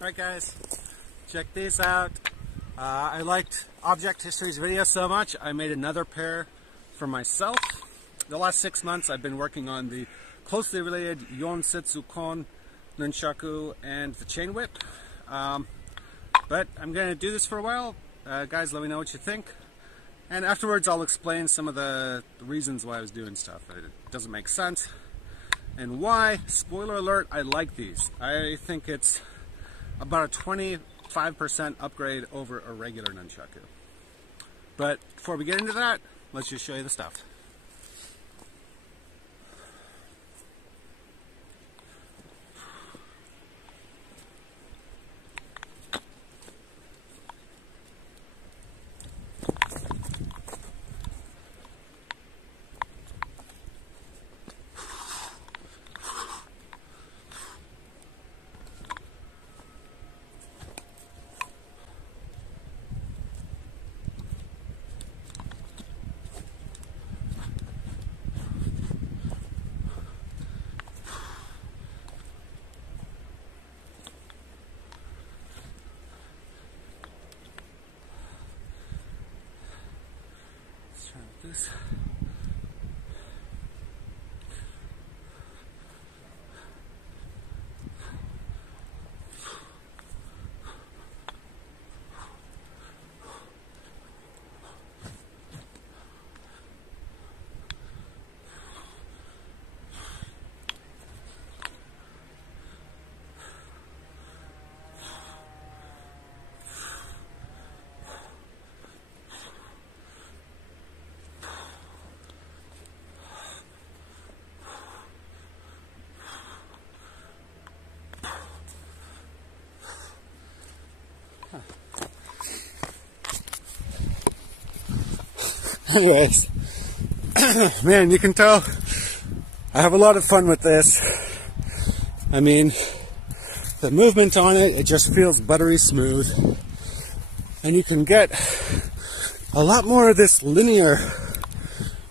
Alright guys, check these out. I liked Object History's video so much, I made another pair for myself. The last 6 months I've been working on the closely related setsu kon, Nunchaku, and the chain whip. But I'm going to do this for a while. Guys, let me know what you think. And afterwards I'll explain some of the reasons why I was doing stuff. It doesn't make sense. And why, spoiler alert, I like these. I think it's about a 25% upgrade over a regular Nunchaku. But before we get into that, let's just show you the stuff. This. Anyways, man, you can tell I have a lot of fun with this. I mean, the movement on it, it just feels buttery smooth. And you can get a lot more of this linear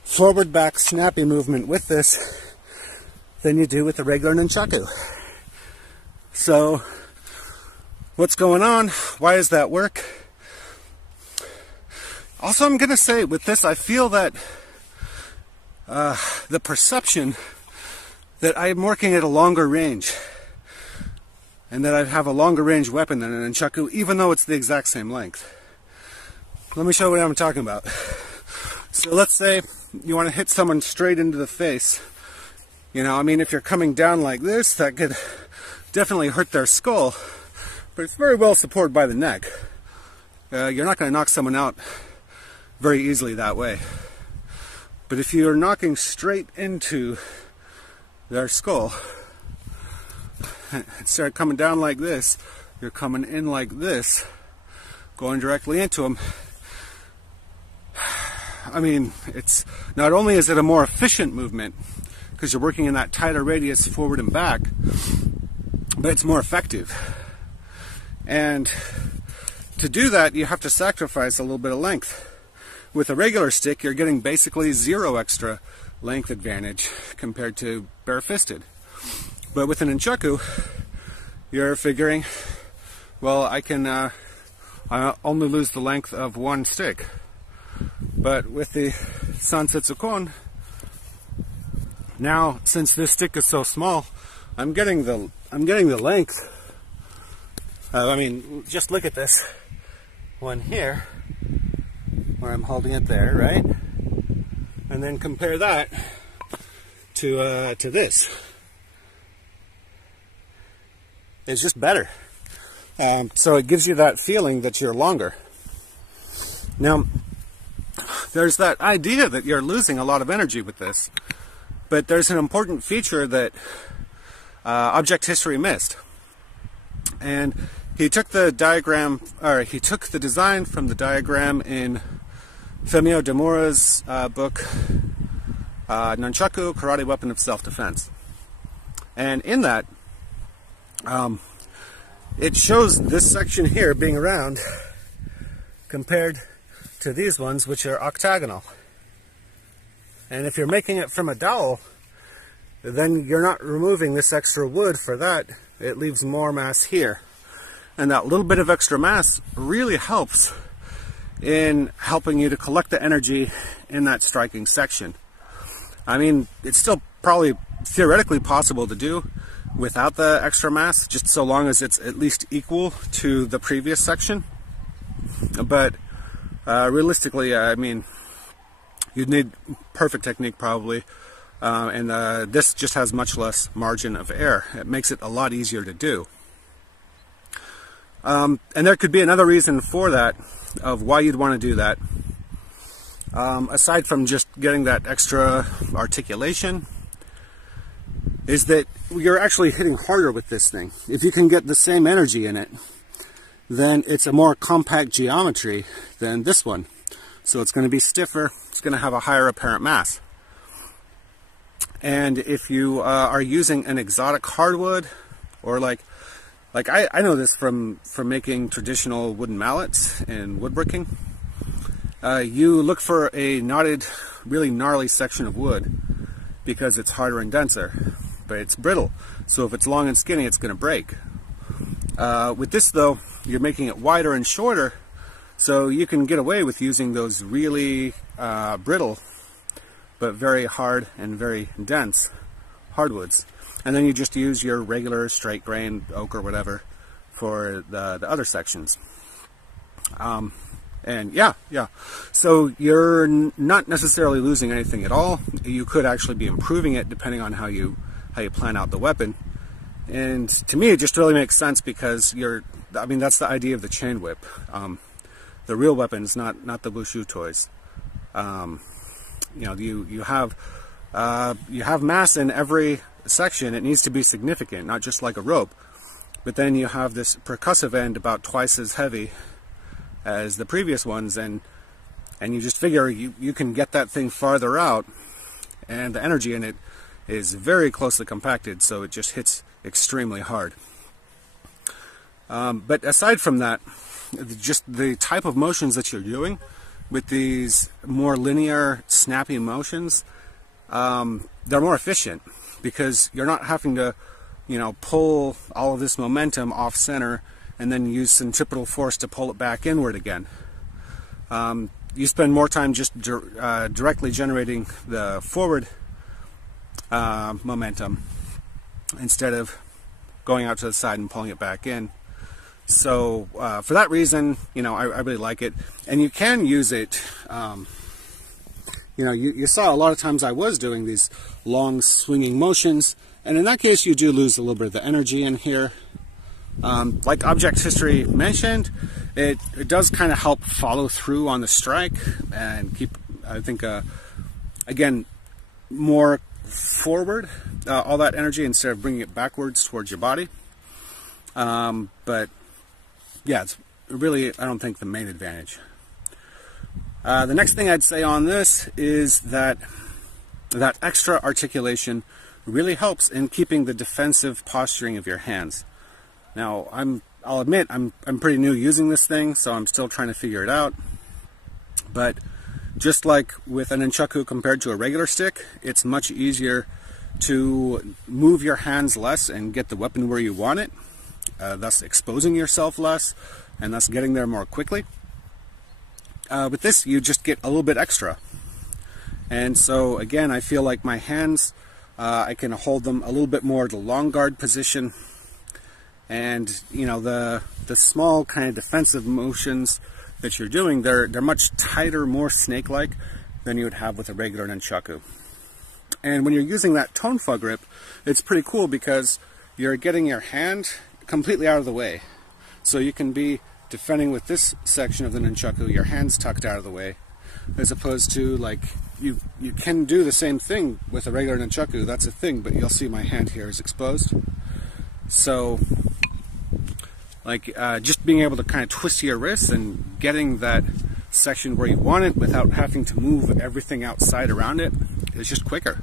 forward back snappy movement with this than you do with the regular Nunchaku. So, what's going on? Why does that work? Also, I'm going to say with this, I feel that the perception that I'm working at a longer range and that I have a longer range weapon than a Nunchaku, even though it's the exact same length. Let me show you what I'm talking about. So let's say you want to hit someone straight into the face. You know, I mean, if you're coming down like this, that could definitely hurt their skull, but it's very well supported by the neck. You're not going to knock someone out very easily that way. But if you're knocking straight into their skull, instead of coming down like this, you're coming in like this, going directly into them. I mean, it's not only is it a more efficient movement, because you're working in that tighter radius forward and back, but it's more effective. And to do that, you have to sacrifice a little bit of length. With a regular stick, you're getting basically 0 extra length advantage compared to bare-fisted. But with an Nunchaku, you're figuring, well, I only lose the length of one stick. But with the setsu kon, now since this stick is so small, I'm getting the length. I mean, just look at this one here, where I'm holding it there, right? And then compare that to this. It's just better. So it gives you that feeling that you're longer. Now, there's that idea that you're losing a lot of energy with this, but there's an important feature that Object History missed. And he took the diagram, or he took the design from the diagram in Fumio Demura's book, Nunchaku, Karate Weapon of Self-Defense. And in that, it shows this section here being round compared to these ones, which are octagonal. And if you're making it from a dowel, then you're not removing this extra wood for that. It leaves more mass here. And that little bit of extra mass really helps in helping you to collect the energy in that striking section. I mean, it's still probably theoretically possible to do without the extra mass, just so long as it's at least equal to the previous section. But realistically, I mean, you'd need perfect technique probably, and this just has much less margin of error. It makes it a lot easier to do. And there could be another reason for that, of why you'd want to do that. Aside from just getting that extra articulation, is that you're actually hitting harder with this thing. If you can get the same energy in it, then it's a more compact geometry than this one. So it's going to be stiffer, it's going to have a higher apparent mass. And if you are using an exotic hardwood, or like I know this from making traditional wooden mallets and woodbricking, you look for a knotted, really gnarly section of wood because it's harder and denser, but it's brittle. So if it's long and skinny, it's going to break. With this though, you're making it wider and shorter, so you can get away with using those really brittle, but very hard and very dense hardwoods. And then you just use your regular straight grain oak or whatever for the other sections. And yeah. So you're not necessarily losing anything at all. You could actually be improving it depending on how you plan out the weapon. And to me, it just really makes sense because I mean, that's the idea of the chain whip. The real weapons, not the Wushu toys. You know, you have mass in every section. It needs to be significant, not just like a rope. But then you have this percussive end about twice as heavy as the previous ones, and you just figure you can get that thing farther out, and the energy in it is very closely compacted, so it just hits extremely hard. But aside from that, just the type of motions that you're doing with these more linear, snappy motions, they're more efficient because you're not having to, you know, pull all of this momentum off center and then use centripetal force to pull it back inward again. You spend more time just directly generating the forward momentum instead of going out to the side and pulling it back in. So for that reason, you know, I really like it. And you can use it, you know, you saw a lot of times I was doing these long swinging motions, and in that case you do lose a little bit of the energy in here. Like Object History mentioned, it does kind of help follow through on the strike and keep, I think, again, more forward, all that energy instead of bringing it backwards towards your body. But yeah, it's really, I don't think, the main advantage. The next thing I'd say on this is that extra articulation really helps in keeping the defensive posturing of your hands. Now, I'll admit, I'm pretty new using this thing, so I'm still trying to figure it out. But just like with an Nunchaku compared to a regular stick, it's much easier to move your hands less and get the weapon where you want it, thus exposing yourself less, and thus getting there more quickly. With this, you just get a little bit extra. And so, again, I feel like my hands, I can hold them a little bit more to long guard position. And, you know, the small kind of defensive motions that you're doing, they're much tighter, more snake-like than you would have with a regular Nunchaku. And when you're using that tonfa grip, it's pretty cool because you're getting your hand completely out of the way. So you can be defending with this section of the Nunchaku, your hands tucked out of the way, as opposed to, like, you can do the same thing with a regular Nunchaku, that's a thing, but you'll see my hand here is exposed. So, like, just being able to kind of twist your wrists and getting that section where you want it without having to move everything outside around it is just quicker.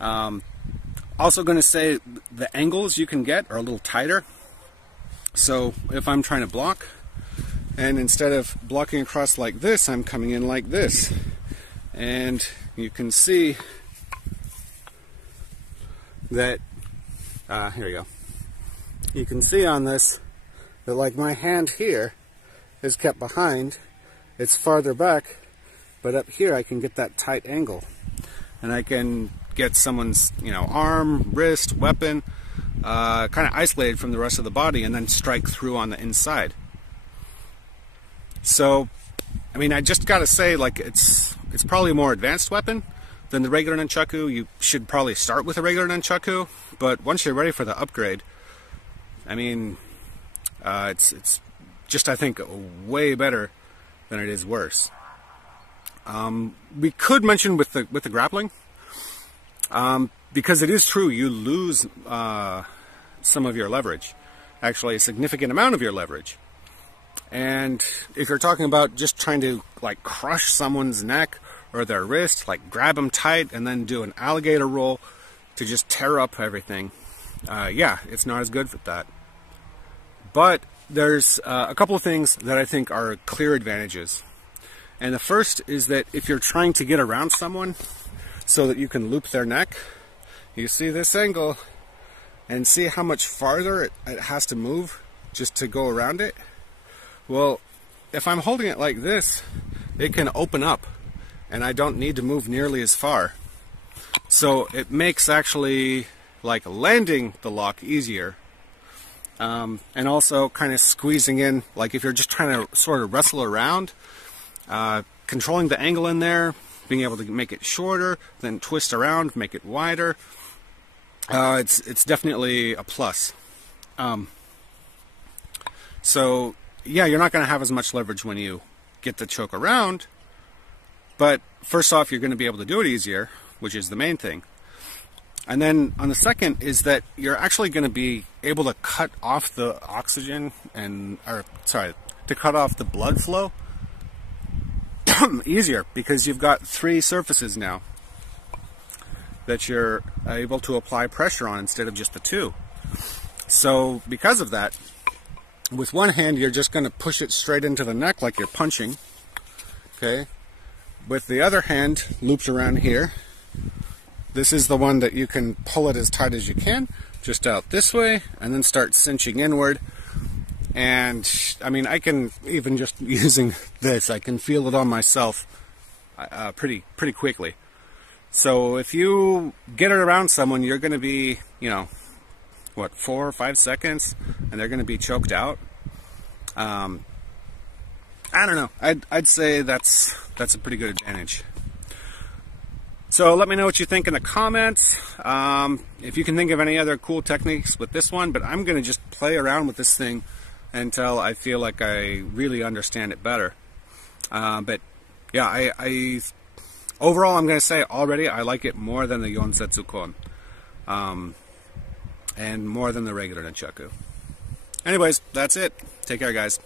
Also going to say the angles you can get are a little tighter. So if I'm trying to block, and instead of blocking across like this, I'm coming in like this. And you can see that, here we go. You can see on this that like my hand here is kept behind. It's farther back, but up here I can get that tight angle. And I can get someone's, arm, wrist, weapon, kind of isolated from the rest of the body and then strike through on the inside. So, I mean, I just gotta say, like, it's probably a more advanced weapon than the regular Nunchaku. You should probably start with a regular Nunchaku, but once you're ready for the upgrade, I mean, it's just, I think, way better than it is worse. We could mention with the grappling, because it is true, you lose some of your leverage, actually a significant amount of your leverage. And if you're talking about just trying to like crush someone's neck or their wrist, like grab them tight and then do an alligator roll to just tear up everything, yeah, it's not as good for that. But there's a couple of things that I think are clear advantages. And the first is that if you're trying to get around someone so that you can loop their neck, you see this angle and see how much farther it has to move just to go around it. Well, if I'm holding it like this, it can open up and I don't need to move nearly as far. So it makes actually like landing the lock easier. And also kind of squeezing in, like if you're just trying to sort of wrestle around, controlling the angle in there, being able to make it shorter, then twist around, make it wider. It's definitely a plus. So yeah, you're not going to have as much leverage when you get the choke around, but first off, you're going to be able to do it easier, which is the main thing. And then on the second is that you're actually going to be able to cut off the oxygen to cut off the blood flow easier, because you've got 3 surfaces now that you're able to apply pressure on instead of just the 2. So because of that, with one hand you're just going to push it straight into the neck like you're punching, okay? With the other hand looped around here, this is the one that you can pull it as tight as you can, just out this way, and then start cinching inward. And I mean, I can, even just using this, I can feel it on myself pretty quickly. So if you get it around someone, you're going to be, what, 4 or 5 seconds, and they're going to be choked out. I don't know. I'd say that's a pretty good advantage. So let me know what you think in the comments. If you can think of any other cool techniques with this one, but I'm going to just play around with this thing until I feel like I really understand it better. But yeah, I overall, I'm going to say already I like it more than the Setsu kon, and more than the regular Nunchaku. Anyways, that's it. Take care, guys.